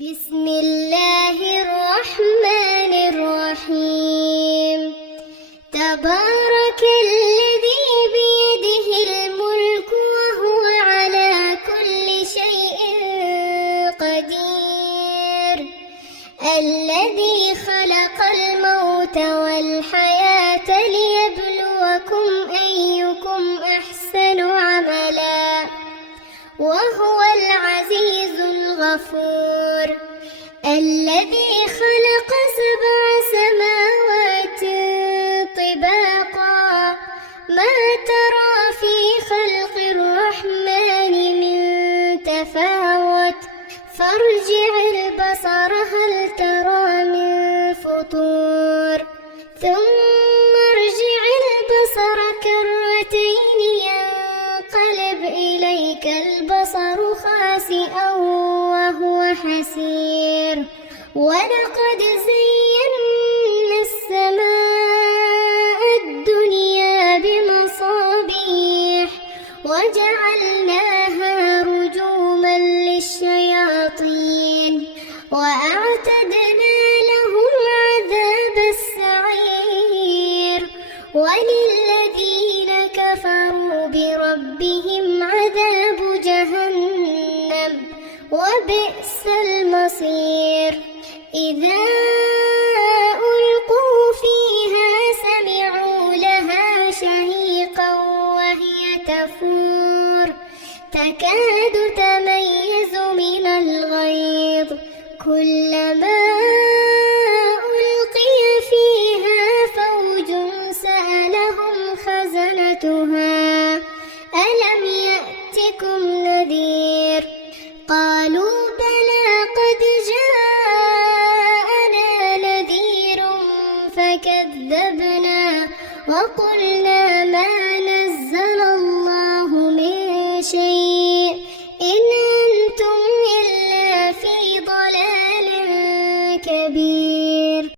بسم الله الرحمن الرحيم. تبارك الذي بيده الملك وهو على كل شيء قدير، الذي خلق الموت والحياة ليبلوكم أيكم أحسن عملا، وهو العزيز الغفور، الذي خلق 7 سماوات طباقا، ما ترى في خلق الرحمن من تفاوت، فارجع البصر هل ترى من فطور، ثم ارجع البصر كرتين ينقلب إليك البصر خاسئا وهو حسير، ولقد زينا السماء الدنيا بمصابيح وجعلناها رجوما للشياطين، وأعتدنا لهم عذاب السعير، وللذين كفروا بربهم عذاب جهنم وبئس المصير. إذا ألقوا فيها سمعوا لها شهيقا وهي تفور، تكاد تميز من الغيظ، كلما ألقي فيها فوج سألهم خزنتها ألم يأتكم نذير، قالوا بلى قد جاءنا نذير فكذبنا وقلنا ما